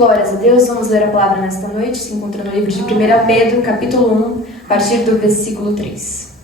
Glórias a Deus, vamos ler a palavra nesta noite, se encontra no livro de 1 Pedro, capítulo 1, a partir do versículo 3.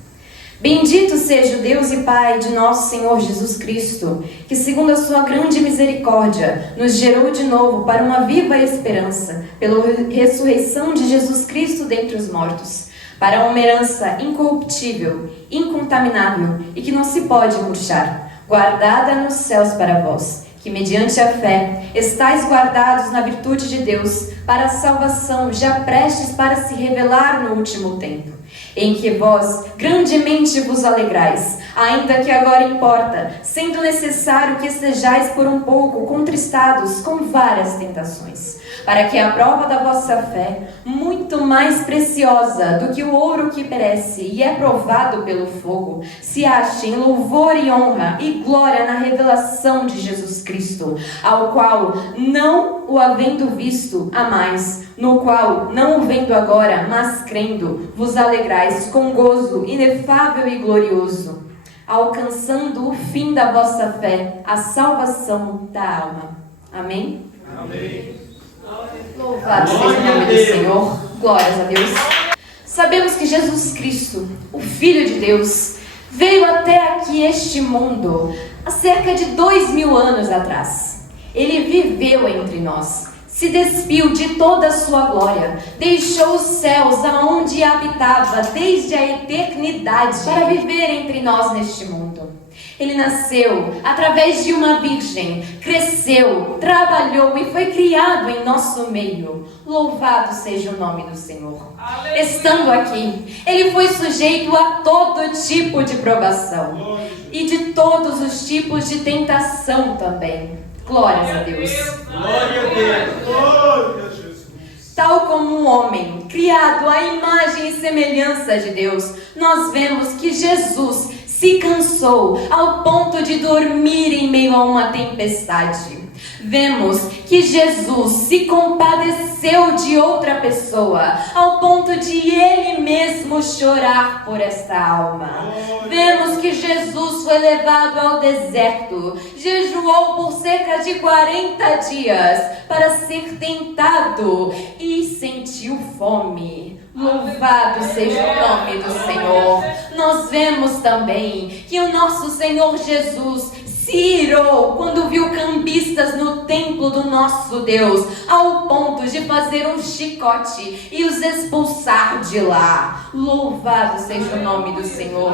Bendito seja o Deus e Pai de nosso Senhor Jesus Cristo, que segundo a sua grande misericórdia, nos gerou de novo para uma viva esperança, pela ressurreição de Jesus Cristo dentre os mortos, para uma herança incorruptível, incontaminável e que não se pode murchar, guardada nos céus para vós, que mediante a fé estáis guardados na virtude de Deus, para a salvação já prestes para se revelar no último tempo, em que vós grandemente vos alegrais, ainda que agora importa, sendo necessário que estejais por um pouco contristados com várias tentações, para que a prova da vossa fé, muito mais preciosa do que o ouro que perece e é provado pelo fogo, se ache em louvor e honra e glória na revelação de Jesus Cristo, ao qual, não o havendo visto, amais, no qual, não o vendo agora, mas crendo, vos alegrais com gozo inefável e glorioso, alcançando o fim da vossa fé, a salvação da alma. Amém? Amém. Louvado seja o nome do Senhor. Glórias a Deus. Sabemos que Jesus Cristo, o Filho de Deus, veio até aqui este mundo há cerca de 2000 anos atrás. Ele viveu entre nós, se despiu de toda a sua glória, deixou os céus aonde habitava desde a eternidade para viver entre nós neste mundo. Ele nasceu através de uma virgem, cresceu, trabalhou e foi criado em nosso meio. Louvado seja o nome do Senhor. Aleluia. Estando aqui, ele foi sujeito a todo tipo de provação e de todos os tipos de tentação também. Glórias a Deus. Glória a Deus. Glória a Jesus. Tal como um homem, criado à imagem e semelhança de Deus, nós vemos que Jesus se cansou ao ponto de dormir em meio a uma tempestade. Vemos que Jesus se compadeceu de outra pessoa, ao ponto de ele mesmo chorar por esta alma. Vemos que Jesus foi levado ao deserto, jejuou por cerca de 40 dias para ser tentado e sentiu fome. Louvado seja o nome do Senhor. Nós vemos também que o nosso Senhor Jesus se irou quando viu cambistas no templo do nosso Deus, ao ponto de fazer um chicote e os expulsar de lá. Louvado seja o nome do Senhor.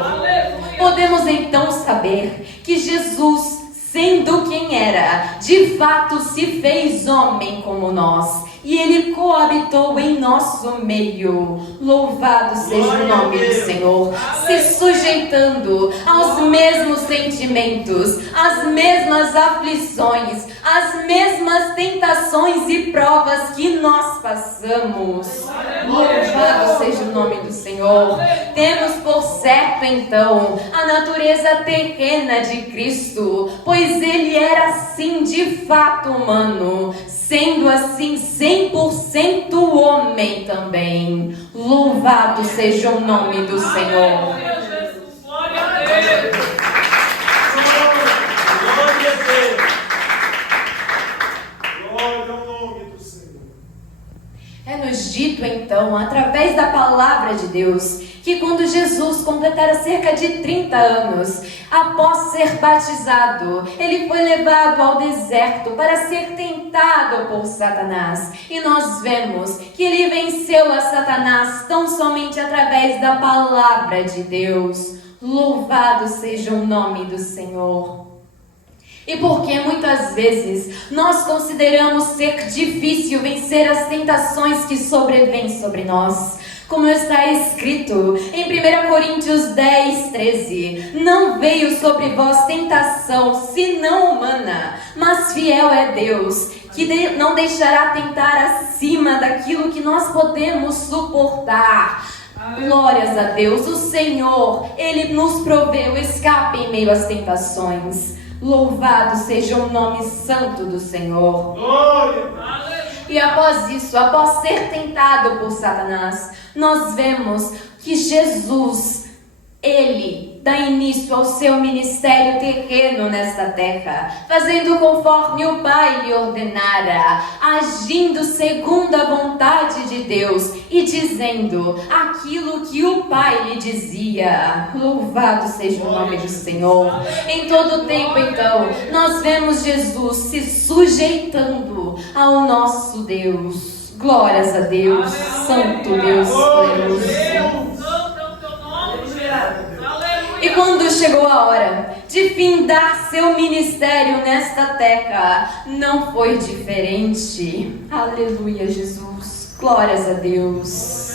Podemos então saber que Jesus, sendo quem era, de fato se fez homem como nós, e ele coabitou em nosso meio. Louvado seja o nome do Senhor, se sujeitando aos mesmos sentimentos, às mesmas aflições, às mesmas tentações e provas que nós passamos. Louvado seja o nome do Senhor. Temos por certo então a natureza terrena de Cristo, pois ele era assim de fato humano, sendo assim 100% homem também. Louvado seja o nome do Senhor. Glória a Deus. Glória a Deus. Glória ao nome do Senhor. É-nos dito então, através da palavra de Deus, que quando Jesus completara cerca de 30 anos, após ser batizado, ele foi levado ao deserto para ser tentado por Satanás. E nós vemos que ele venceu a Satanás tão somente através da palavra de Deus. Louvado seja o nome do Senhor. E porque muitas vezes nós consideramos ser difícil vencer as tentações que sobrevêm sobre nós, como está escrito em 1 Coríntios 10, 13, não veio sobre vós tentação, senão humana, mas fiel é Deus, que não deixará tentar acima daquilo que nós podemos suportar. Glórias a Deus, o Senhor, Ele nos proveu escape em meio às tentações. Louvado seja o nome santo do Senhor. Glória. E após isso, após ser tentado por Satanás, nós vemos que Jesus, ele dá início ao seu ministério terreno nesta terra, fazendo conforme o Pai lhe ordenara, agindo segundo a vontade de Deus e dizendo aquilo que o Pai lhe dizia. Louvado seja o nome do Senhor. Em todo tempo, então, nós vemos Jesus se sujeitando ao nosso Deus. Glórias a Deus, Santo Deus poderoso. E quando chegou a hora de findar seu ministério nesta terra, não foi diferente. Aleluia, Jesus. Glórias a Deus.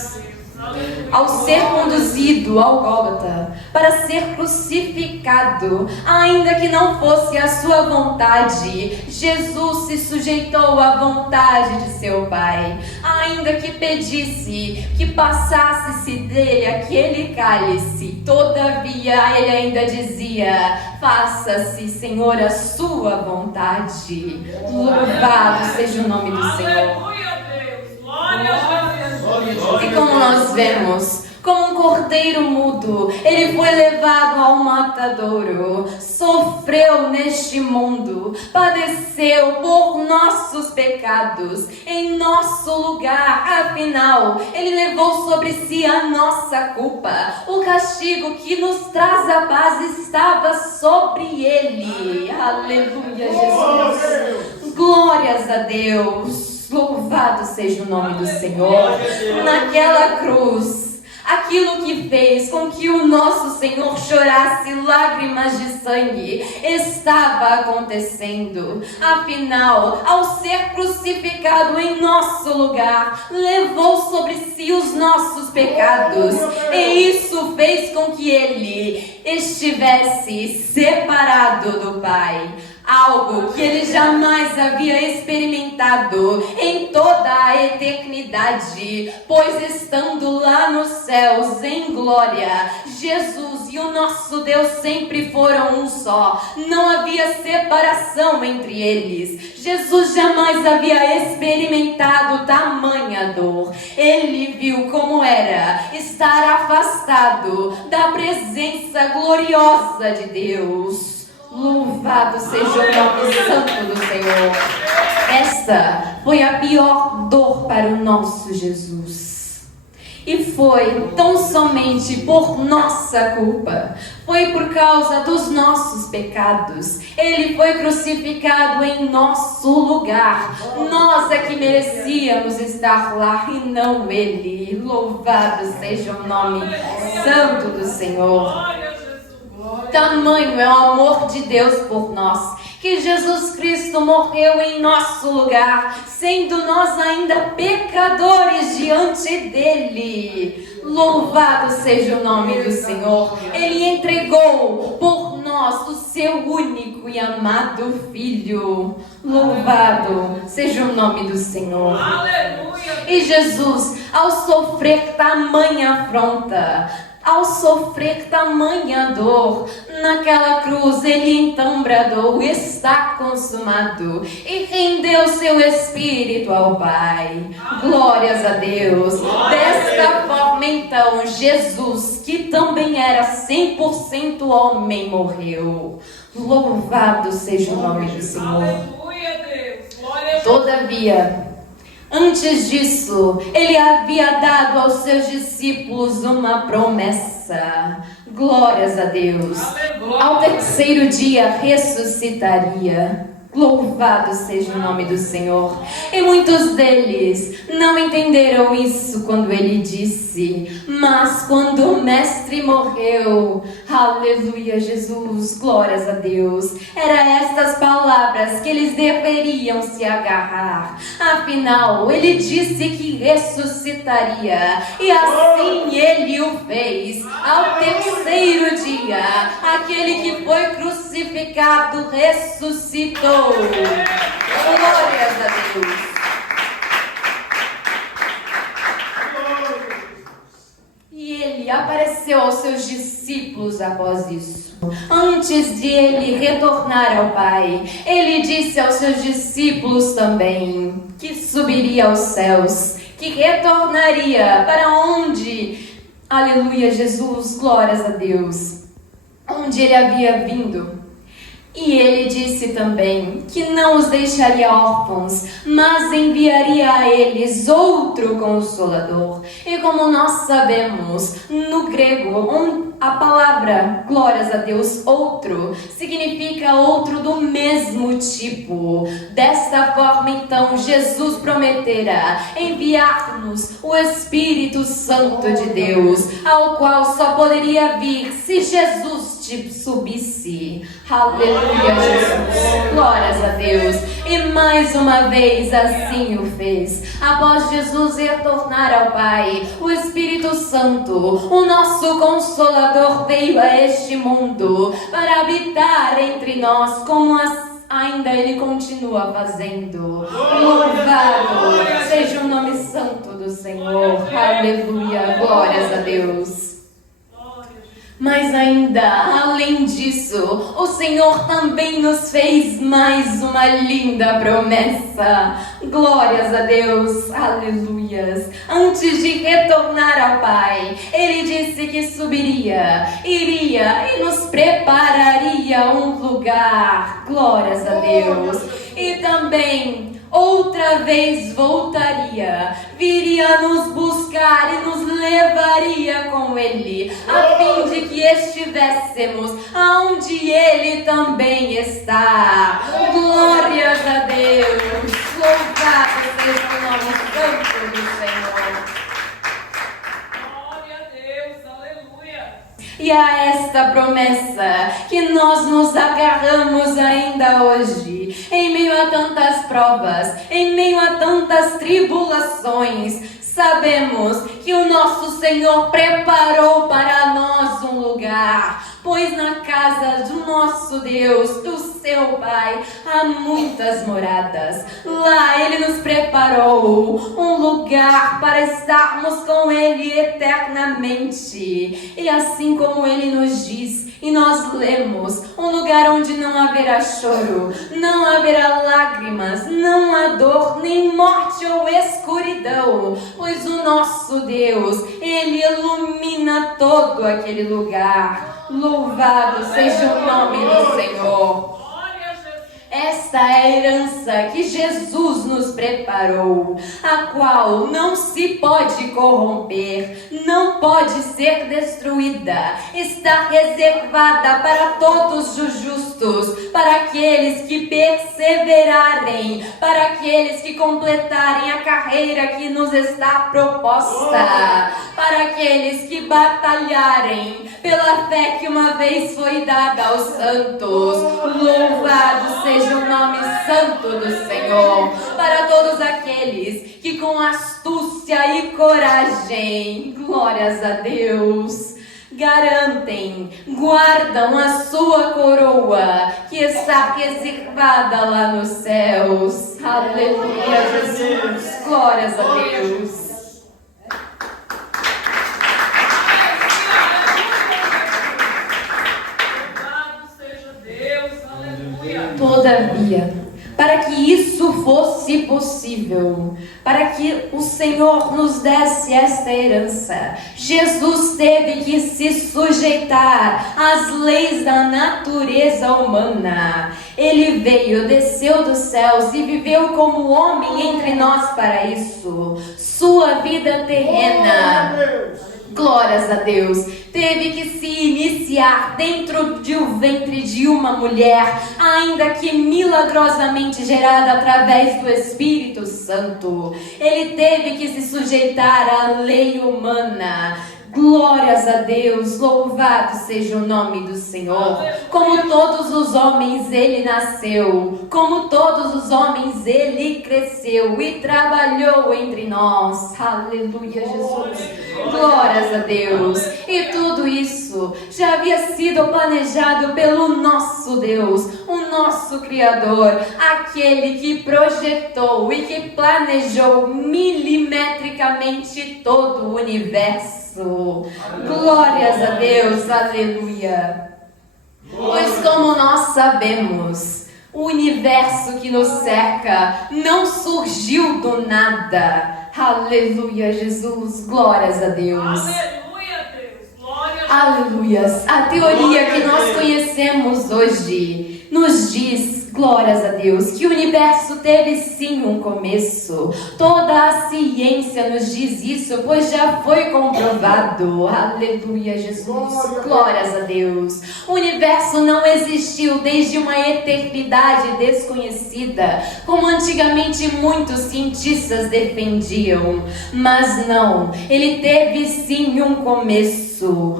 Ao ser conduzido ao Gólgota para ser crucificado, ainda que não fosse a sua vontade, Jesus se sujeitou à vontade de seu Pai. Ainda que pedisse que passasse-se dele aquele cálice, todavia ele ainda dizia: faça-se, Senhor, a sua vontade. Louvado seja o nome do Senhor. E como nós vemos, como um cordeiro mudo, ele foi levado ao matadouro, sofreu neste mundo, padeceu por nossos pecados, em nosso lugar. Afinal, ele levou sobre si a nossa culpa. O castigo que nos traz a paz estava sobre ele. Aleluia, Jesus. Glórias a Deus. Louvado seja o nome do Senhor. Naquela cruz, aquilo que fez com que o nosso Senhor chorasse lágrimas de sangue estava acontecendo. Afinal, ao ser crucificado em nosso lugar, levou sobre si os nossos pecados, e isso fez com que ele estivesse separado do Pai. Algo que ele jamais havia experimentado em toda a eternidade, pois estando lá nos céus em glória, Jesus e o nosso Deus sempre foram um só. Não havia separação entre eles. Jesus jamais havia experimentado tamanha dor. Ele viu como era estar afastado da presença gloriosa de Deus. Louvado seja o nome santo do Senhor. Esta foi a pior dor para o nosso Jesus. E foi tão somente por nossa culpa. Foi por causa dos nossos pecados. Ele foi crucificado em nosso lugar. Nós é que merecíamos estar lá e não ele. Louvado seja o nome santo do Senhor. Tamanho é o amor de Deus por nós, que Jesus Cristo morreu em nosso lugar, sendo nós ainda pecadores diante dele. Louvado seja o nome do Senhor. Ele entregou por nós o seu único e amado Filho. Louvado seja o nome do Senhor. Aleluia. E Jesus, ao sofrer tamanha afronta, ao sofrer tamanha dor, naquela cruz ele então bradou: está consumado, e rendeu seu espírito ao Pai. Glórias a Deus. Desta forma então Jesus, que também era 100% homem, morreu. Louvado seja o nome do Senhor. Todavia, antes disso, ele havia dado aos seus discípulos uma promessa. Glórias a Deus. Ao terceiro dia ressuscitaria. Louvado seja o nome do Senhor. E muitos deles não entenderam isso quando ele disse: mas quando o mestre morreu, aleluia, Jesus, glórias a Deus, era estas palavras que eles deveriam se agarrar. Afinal, ele disse que ressuscitaria, e assim ele o fez. Ao terceiro dia, aquele que foi crucificado ressuscitou. Glórias a Deus. E ele apareceu aos seus discípulos após isso. Antes de ele retornar ao Pai, ele disse aos seus discípulos também que subiria aos céus, que retornaria para onde? Aleluia, Jesus, glórias a Deus. onde ele havia vindo. E ele disse também que não os deixaria órfãos, mas enviaria a eles outro Consolador. E como nós sabemos, no grego, a palavra, glórias a Deus, outro, significa outro do mesmo tipo. Desta forma, então, Jesus prometera enviar-nos o Espírito Santo de Deus, ao qual só poderia vir se Jesus subisse. Aleluia, Jesus. Glórias a Deus. E mais uma vez assim o fez. Após Jesus retornar ao Pai, o Espírito Santo, o nosso Consolador, veio a este mundo para habitar entre nós, como ainda Ele continua fazendo. Louvado seja o nome santo do Senhor. Aleluia. Glórias a Deus. Mas ainda, além disso, o Senhor também nos fez mais uma linda promessa. Glórias a Deus, aleluias. Antes de retornar ao Pai, Ele disse que subiria, iria e nos prepararia um lugar. Glórias a Deus. E também outra vez voltaria, viria nos buscar e nos levaria com Ele, a fim de que estivéssemos aonde Ele também está. Glórias a Deus, louvado seja o nome santo do Senhor. Glória a Deus, aleluia. E a esta promessa que nós nos agarramos ainda hoje, em meio a tantas provas, em meio a tantas tribulações, sabemos que o nosso Senhor preparou para nós um lugar, pois na casa do nosso Deus, do seu Pai, há muitas moradas. Lá Ele nos preparou um lugar para estarmos com Ele eternamente. E assim como Ele nos diz, e nós lemos, um lugar onde não haverá choro, não haverá lágrimas, não há dor, nem morte ou escuridão, pois o nosso Deus, Ele ilumina todo aquele lugar. Louvado seja o nome do Senhor. Esta é a herança que Jesus nos preparou, a qual não se pode corromper, não pode ser destruída, está reservada para todos os justos, para aqueles que perseverarem, para aqueles que completarem a carreira que nos está proposta, para aqueles que batalharem pela fé que uma vez foi dada aos santos. Louvado seja o nome santo do Senhor, para todos aqueles que com astúcia e coragem, glórias a Deus, garantem, guardam a sua coroa que está reservada lá nos céus. Aleluia, Jesus, glórias a Deus. Todavia, para que isso fosse possível, para que o Senhor nos desse esta herança, Jesus teve que se sujeitar às leis da natureza humana. Ele veio, desceu dos céus e viveu como homem entre nós para isso. Sua vida terrena, glórias a Deus, teve que se iniciar dentro de um ventre de uma mulher, ainda que milagrosamente gerada através do Espírito Santo. Ele teve que se sujeitar à lei humana. Glórias a Deus, louvado seja o nome do Senhor. Como todos os homens ele nasceu, como todos os homens ele cresceu e trabalhou entre nós. Aleluia, Jesus. Glórias a Deus. E tudo isso já havia sido planejado pelo nosso Deus, o nosso Criador, aquele que projetou e que planejou milimetricamente todo o universo. Glórias a Deus, aleluia. Pois como nós sabemos, o universo que nos cerca não surgiu do nada. Aleluia, Jesus, glórias a Deus. Aleluia, Deus, glória Aleluias. A teoria que nós conhecemos hoje nos diz, glórias a Deus, que o universo teve sim um começo. Toda a ciência nos diz isso, pois já foi comprovado. Aleluia, Jesus. Glórias a Deus. O universo não existiu desde uma eternidade desconhecida, como antigamente muitos cientistas defendiam. Mas não, ele teve sim um começo.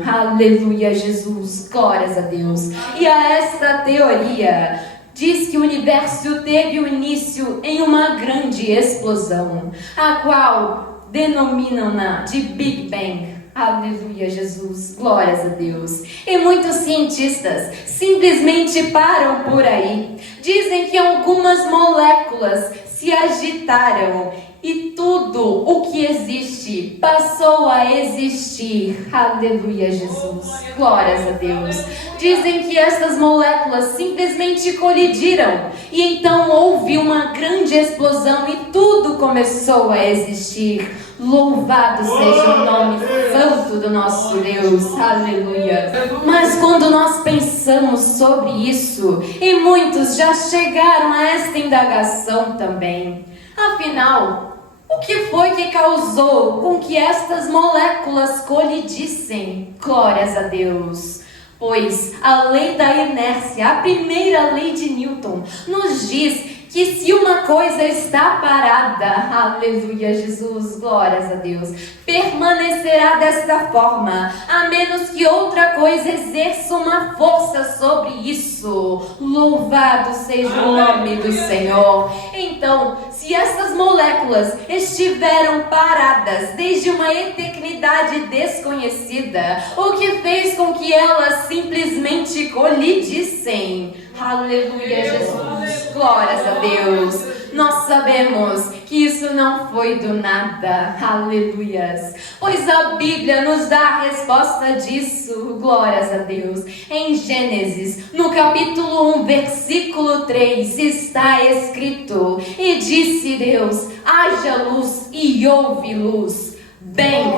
Aleluia, Jesus. Glórias a Deus. E a esta teoria diz que o universo teve o início em uma grande explosão, a qual denominam-na de Big Bang. Aleluia, Jesus, glórias a Deus. E muitos cientistas simplesmente param por aí. Dizem que algumas moléculas se agitaram e tudo o que existe passou a existir. Aleluia, Jesus, glórias a Deus. Dizem que essas moléculas simplesmente colidiram e então houve uma grande explosão e tudo começou a existir. Louvado seja o nome santo do nosso Deus. Aleluia. Mas quando nós pensamos sobre isso, e muitos já chegaram a esta indagação também, afinal, o que foi que causou com que estas moléculas colidissem? Glórias a Deus. Pois a lei da inércia, a primeira lei de Newton, nos diz que se uma coisa está parada, aleluia, Jesus, glórias a Deus, permanecerá desta forma, a menos que outra coisa exerça uma força sobre isso. Louvado seja o nome do Senhor. Então, se essas moléculas estiveram paradas desde uma eternidade desconhecida, o que fez com que elas simplesmente colidissem? Aleluia, Jesus, glórias a Deus. Nós sabemos que isso não foi do nada, aleluias, pois a Bíblia nos dá a resposta disso, glórias a Deus. Em Gênesis, no capítulo 1, versículo 3, está escrito: e disse Deus, haja luz, e houve luz. Bem,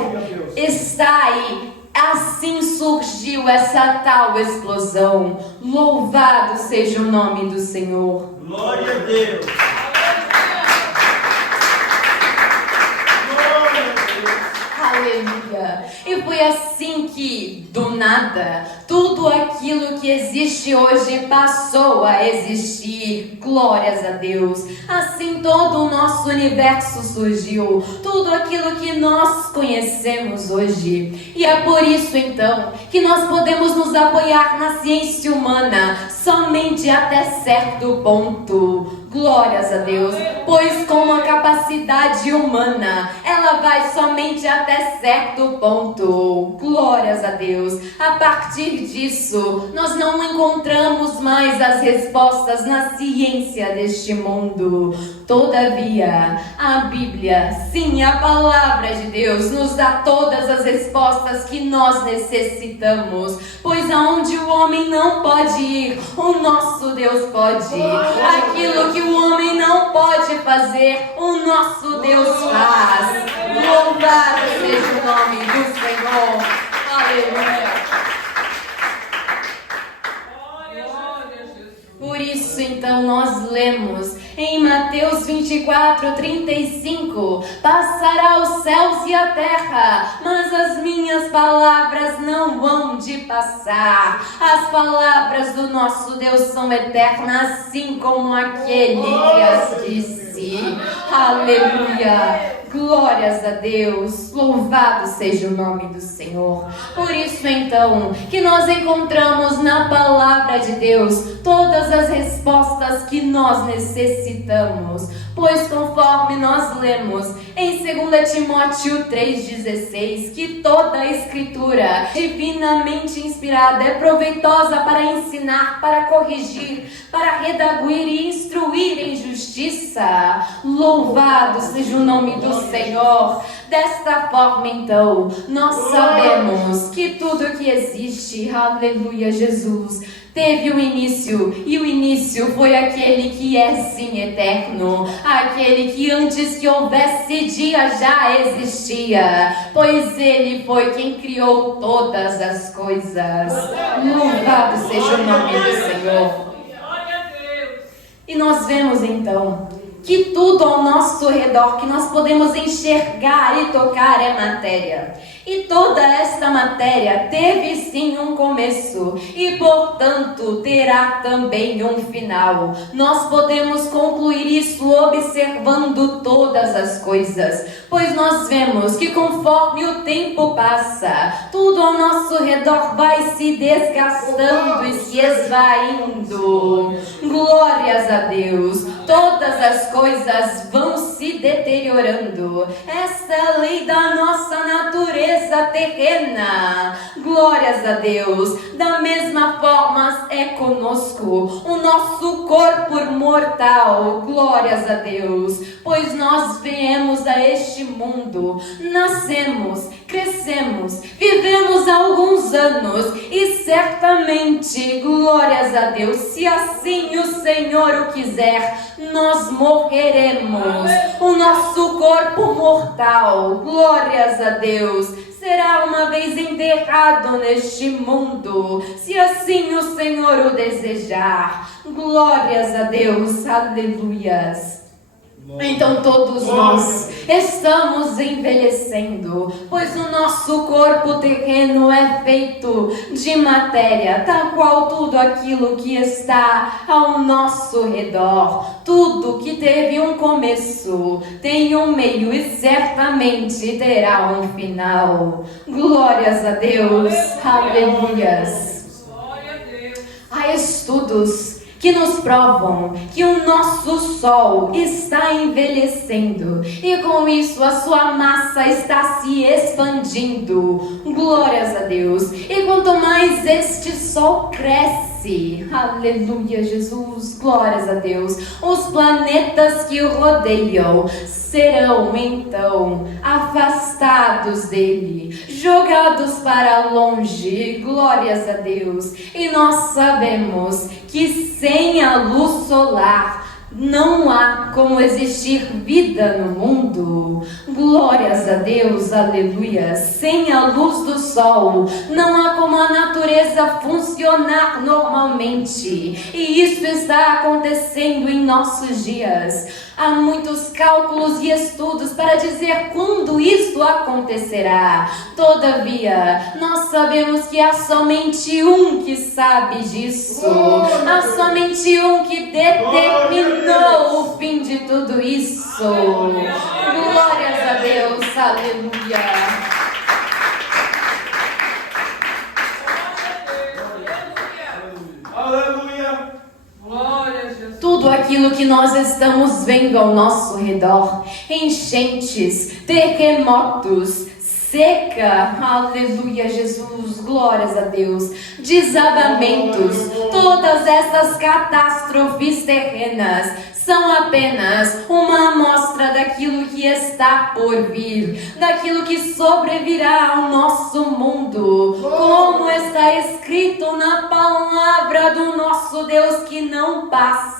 está aí. Assim surgiu essa tal explosão. Louvado seja o nome do Senhor. Glória a Deus. Aleluia. E foi assim que, do nada, tudo aquilo que existe hoje passou a existir. Glórias a Deus. Assim todo o nosso universo surgiu. Tudo aquilo que nós conhecemos hoje. E é por isso, então, que nós podemos nos apoiar na ciência humana somente até certo ponto. Glórias a Deus, pois com a capacidade humana, ela vai somente até certo ponto. Glórias a Deus. A partir disso, nós não encontramos mais as respostas na ciência deste mundo. Todavia, a Bíblia, sim, a palavra de Deus, nos dá todas as respostas que nós necessitamos, pois aonde o homem não pode ir, o nosso Deus pode ir. Aquilo que o homem não pode fazer, o nosso Deus faz. Louvado seja o nome do Senhor. Aleluia. Por isso, então, nós lemos em Mateus 24:35: passará os céus e a terra, mas as minhas palavras não vão de passar. As palavras do nosso Deus são eternas, assim como aquele que as disse. Aleluia. Glórias a Deus, louvado seja o nome do Senhor. Por isso então, que nós encontramos na palavra de Deus todas as respostas que nós necessitamos, pois conforme nós lemos em 2 Timóteo 3,16, que toda a escritura divinamente inspirada é proveitosa para ensinar, para corrigir, para redarguir e instruir em justiça. Louvado seja o nome do Senhor. Desta forma, então, nós sabemos que tudo que existe, aleluia, Jesus, teve um início, e o início foi aquele que é sim eterno, aquele que antes que houvesse dia já existia, pois ele foi quem criou todas as coisas. Louvado seja o nome do Senhor. E nós vemos então que tudo ao nosso redor que nós podemos enxergar e tocar é matéria. E toda esta matéria teve sim um começo e, portanto, terá também um final. Nós podemos concluir isso observando todas as coisas, pois nós vemos que conforme o tempo passa, tudo ao nosso redor vai se desgastando e se esvaindo. Glórias a Deus! Todas as coisas vão se deteriorando. Esta é a lei da nossa natureza terrena. Glórias a Deus. Da mesma forma é conosco o nosso corpo mortal. Glórias a Deus. Pois nós viemos a este mundo, nascemos, crescemos, vivemos alguns anos e certamente, glórias a Deus, se assim o Senhor o quiser, nós morreremos. O nosso corpo mortal, glórias a Deus, será uma vez enterrado neste mundo, se assim o Senhor o desejar. Glórias a Deus, aleluias. Então todos nós estamos envelhecendo, pois o nosso corpo terreno é feito de matéria, tal qual tudo aquilo que está ao nosso redor. Tudo que teve um começo tem um meio e certamente terá um final. Glórias a Deus, aleluias. Há estudos que nos provam que o nosso Sol está envelhecendo e com isso a sua massa está se expandindo. Glórias a Deus! E quanto mais este Sol cresce, aleluia, Jesus, glórias a Deus, os planetas que o rodeiam serão então afastados dele, jogados para longe. Glórias a Deus! E nós sabemos que sem a luz solar não há como existir vida no mundo. Glórias a Deus, aleluia. Sem a luz do sol, não há como a natureza funcionar normalmente. E isso está acontecendo em nossos dias. Há muitos cálculos e estudos para dizer quando isso acontecerá. Todavia, nós sabemos que há somente um que sabe disso. Há somente um que determinou o fim de tudo isso. Glórias a Deus, aleluia. Aleluia. Glória a Jesus. Tudo aquilo que nós estamos vendo ao nosso redor, enchentes, terremotos, seca, aleluia, Jesus, glórias a Deus, desabamentos, todas essas catástrofes terrenas são apenas uma amostra daquilo que está por vir, daquilo que sobrevirá ao nosso mundo, como está escrito na palavra do nosso Deus que não passa.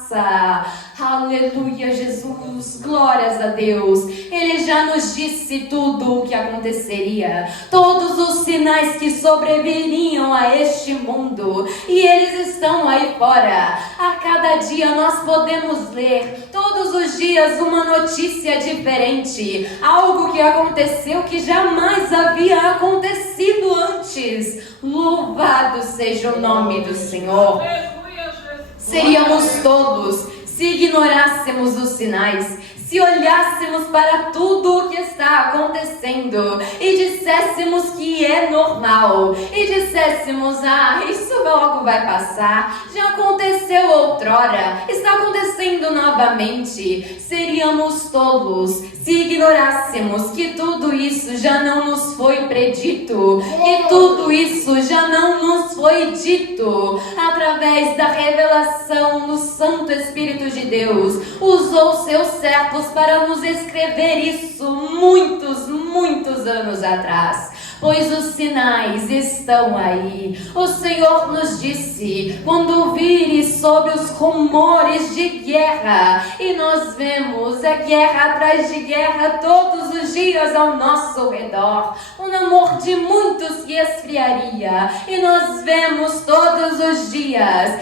Aleluia, Jesus, glórias a Deus. Ele já nos disse tudo o que aconteceria, todos os sinais que sobreviriam a este mundo, e eles estão aí fora. A cada dia nós podemos ler, todos os dias, uma notícia diferente, algo que aconteceu que jamais havia acontecido antes. Louvado seja o nome do Senhor. Seríamos tolos se ignorássemos os sinais, se olhássemos para tudo o que está acontecendo e disséssemos que é normal, e disséssemos, isso logo vai passar, já aconteceu outrora, está acontecendo novamente, seríamos tolos se ignorássemos que tudo isso já não nos foi predito, que tudo isso já não nos foi dito através através da revelação do Santo Espírito de Deus, usou seus servos para nos escrever isso muitos anos atrás. Pois os sinais estão aí. O Senhor nos disse, quando vires sobre os rumores de guerra, e nós vemos a guerra atrás de guerra todos os dias ao nosso redor, o namoro de muitos se esfriaria, e nós vemos todos os dias,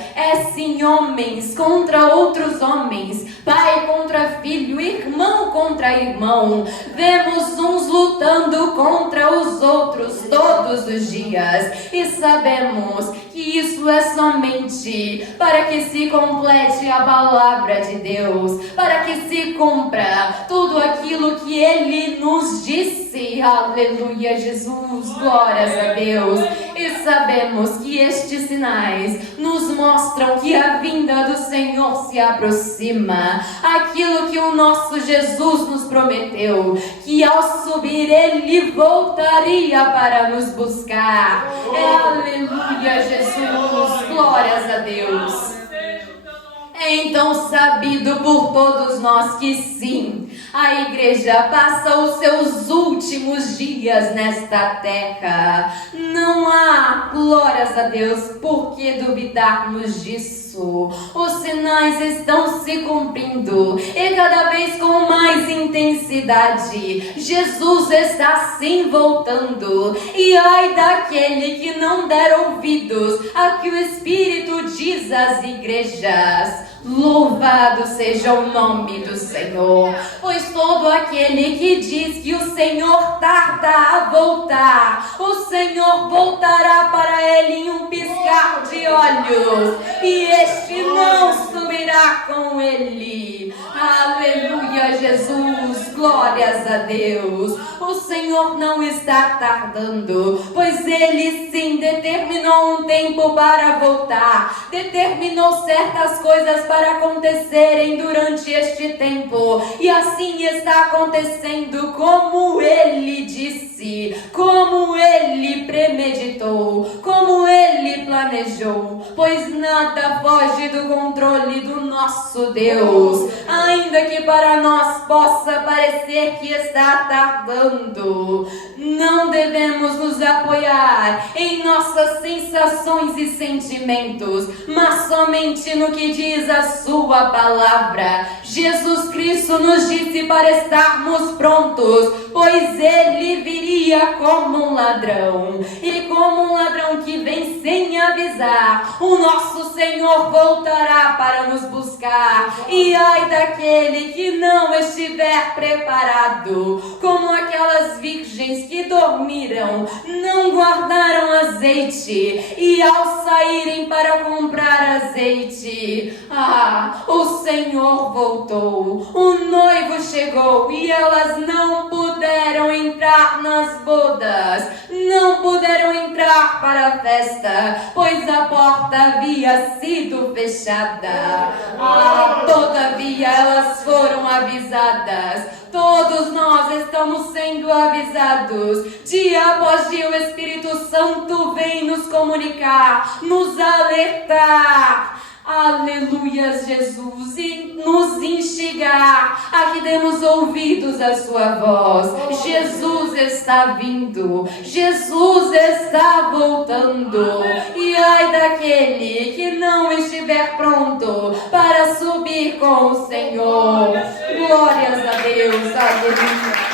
sim, homens contra outros homens, pai contra filho, irmão contra irmão, vemos uns lutando contra os outros todos os dias, e sabemos que isso é somente para que se complete a palavra de Deus, para que se cumpra tudo aquilo que Ele nos disse. Aleluia, Jesus, glórias a Deus. E sabemos que estes sinais nos mostram que a vinda do Senhor se aproxima, aquilo que o nosso Jesus nos prometeu, que ao subir Ele voltaria para nos buscar. Aleluia, Jesus, glórias a Deus. É então sabido por todos nós que sim, a igreja passa os seus últimos dias nesta terra. Não há, glórias a Deus, por que duvidarmos disso. Os sinais estão se cumprindo e cada vez com mais intensidade. Jesus está sim voltando, e ai daquele que não der ouvidos a que o Espírito diz às igrejas. Louvado seja o nome do Senhor, pois todo aquele que diz que o Senhor tarda a voltar, o Senhor voltará para ele em um piscar de olhos, e este não subirá com ele. Aleluia, Jesus, glórias a Deus. O Senhor não está tardando, pois Ele sim determinou um tempo para voltar, determinou certas coisas para acontecerem durante este tempo, e assim está acontecendo como Ele disse, como Ele premeditou, como Ele planejou, pois nada foge do controle do nosso Deus, ainda que para nós possa parecer que está tardando. Não devemos nos apoiar em nossas sensações e sentimentos, mas somente no que diz a sua palavra. Jesus Cristo nos disse para estarmos prontos, pois Ele viria como um ladrão, e como um ladrão que vem sem avisar, o nosso Senhor voltará para nos buscar. E ai daquele que não estiver preparado, como aquelas virgens que dormiram, não guardaram azeite, e ao saírem para comprar azeite, o Senhor voltou, o noivo chegou, e elas não puderam entrar nas bodas, não puderam entrar para a festa, pois a porta havia sido fechada. Todavia elas foram avisadas. Todos nós estamos sendo avisados. Dia após dia o Espírito Santo vem nos comunicar, nos alertar. Aleluia, Jesus, e nos instigar a que demos ouvidos à sua voz. Jesus está vindo, Jesus está voltando, e ai daquele que não estiver pronto para subir com o Senhor. Glórias a Deus, aleluia.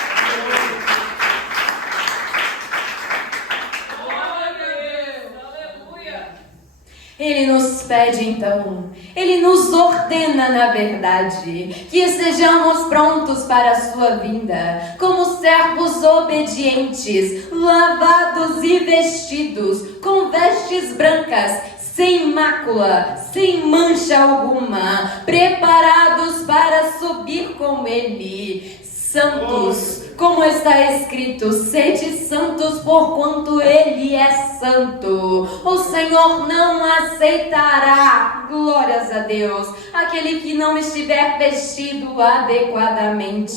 Ele nos pede então, Ele nos ordena na verdade, que estejamos prontos para a sua vinda, como servos obedientes, lavados e vestidos, com vestes brancas, sem mácula, sem mancha alguma, preparados para subir com Ele. Santos, como está escrito, sede santos porquanto Ele é santo. O Senhor não aceitará, glórias a Deus, aquele que não estiver vestido adequadamente.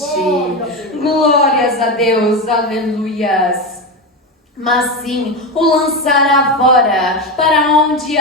Glórias a Deus, aleluias. Mas sim, o lançará fora, para onde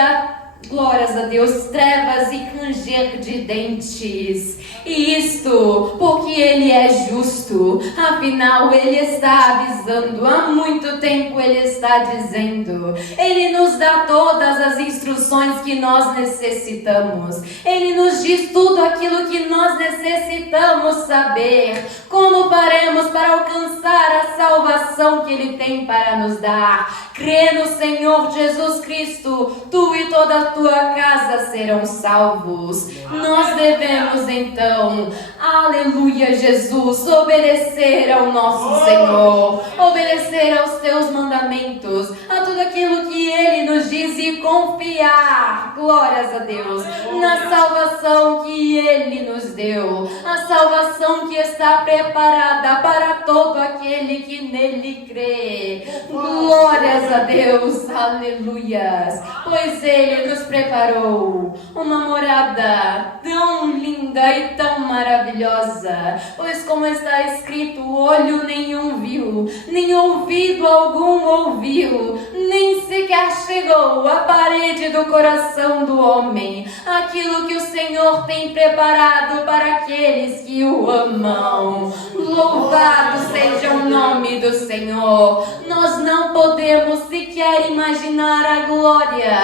Glórias a Deus, trevas e ranger de dentes. E isto porque Ele é justo. Afinal, Ele está avisando. Há muito tempo Ele está dizendo. Ele nos dá todas as instruções que nós necessitamos. Ele nos diz tudo aquilo que nós necessitamos saber. Como faremos para alcançar a salvação que Ele tem para nos dar? Crê no Senhor Jesus Cristo, tu e toda a tua casa serão salvos. Nós devemos então, aleluia Jesus, obedecer ao nosso Senhor, obedecer aos teus mandamentos, a tudo aquilo que Ele nos diz e confiar, glórias a Deus, na salvação que Ele nos deu, a salvação que está preparada para todo aquele que nele crê. Glórias a Deus, aleluias, pois Ele nos preparou uma morada tão linda e tão maravilhosa, pois como está escrito, olho nenhum viu, nem ouvido algum ouviu, nem sequer chegou à parede do coração do homem, aquilo que o Senhor tem preparado para aqueles que o amam. Louvado seja o nome do Senhor. Nós não podemos sequer imaginar a glória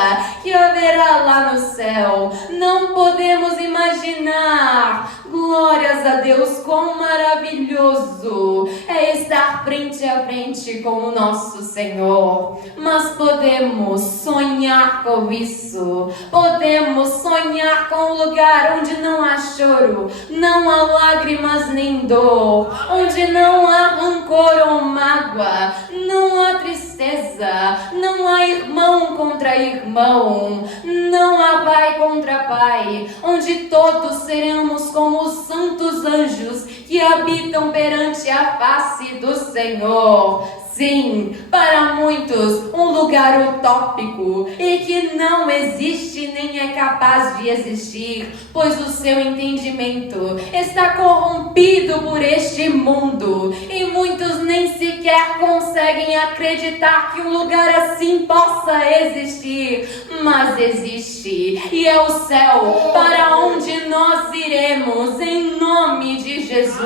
que haverá lá no céu. Não podemos imaginar, glórias a Deus, quão maravilhoso é estar frente a frente com o nosso Senhor. Mas podemos sonhar com isso. Podemos sonhar com um lugar onde não há choro, não há lágrimas nem dor, onde não há rancor ou mágoa, não há tristeza, não há irmão contra irmão, não há pai contra pai, onde todos seremos como os santos anjos que habitam perante a face do Senhor. Sim, para muitos, um lugar utópico e que não existe nem é capaz de existir, pois o seu entendimento está corrompido por este mundo e muitos nem sequer conseguem acreditar que um lugar assim possa existir, mas existe e é o céu para onde nós iremos em nome de Jesus.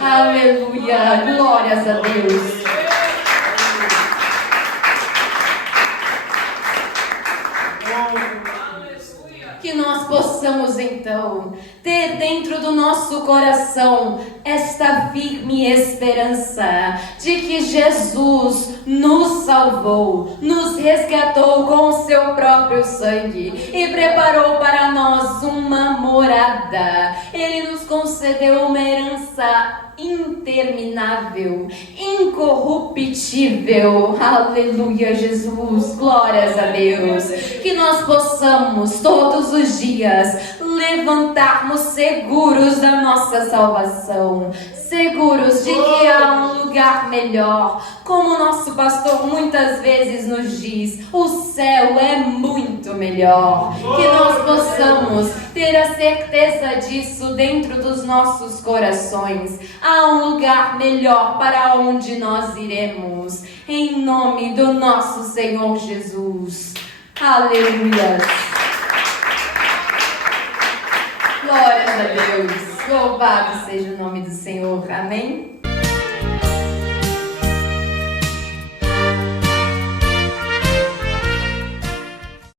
Aleluia, glórias a Deus. Que nós possamos então ter dentro do nosso coração esta firme esperança de que Jesus nos salvou, nos resgatou com o seu próprio sangue e preparou para nós uma morada. Ele nos concedeu uma herança interminável, incorruptível. Aleluia, Jesus, glórias a Deus. Que nós possamos todos os dias levantarmos seguros da nossa salvação, seguros de que há um lugar melhor. Como o nosso pastor muitas vezes nos diz, o céu é muito melhor. Que nós possamos ter a certeza disso dentro dos nossos corações. Há um lugar melhor para onde nós iremos, em nome do nosso Senhor Jesus. Aleluia. Glórias a Deus. Louvado seja o nome do Senhor. Amém?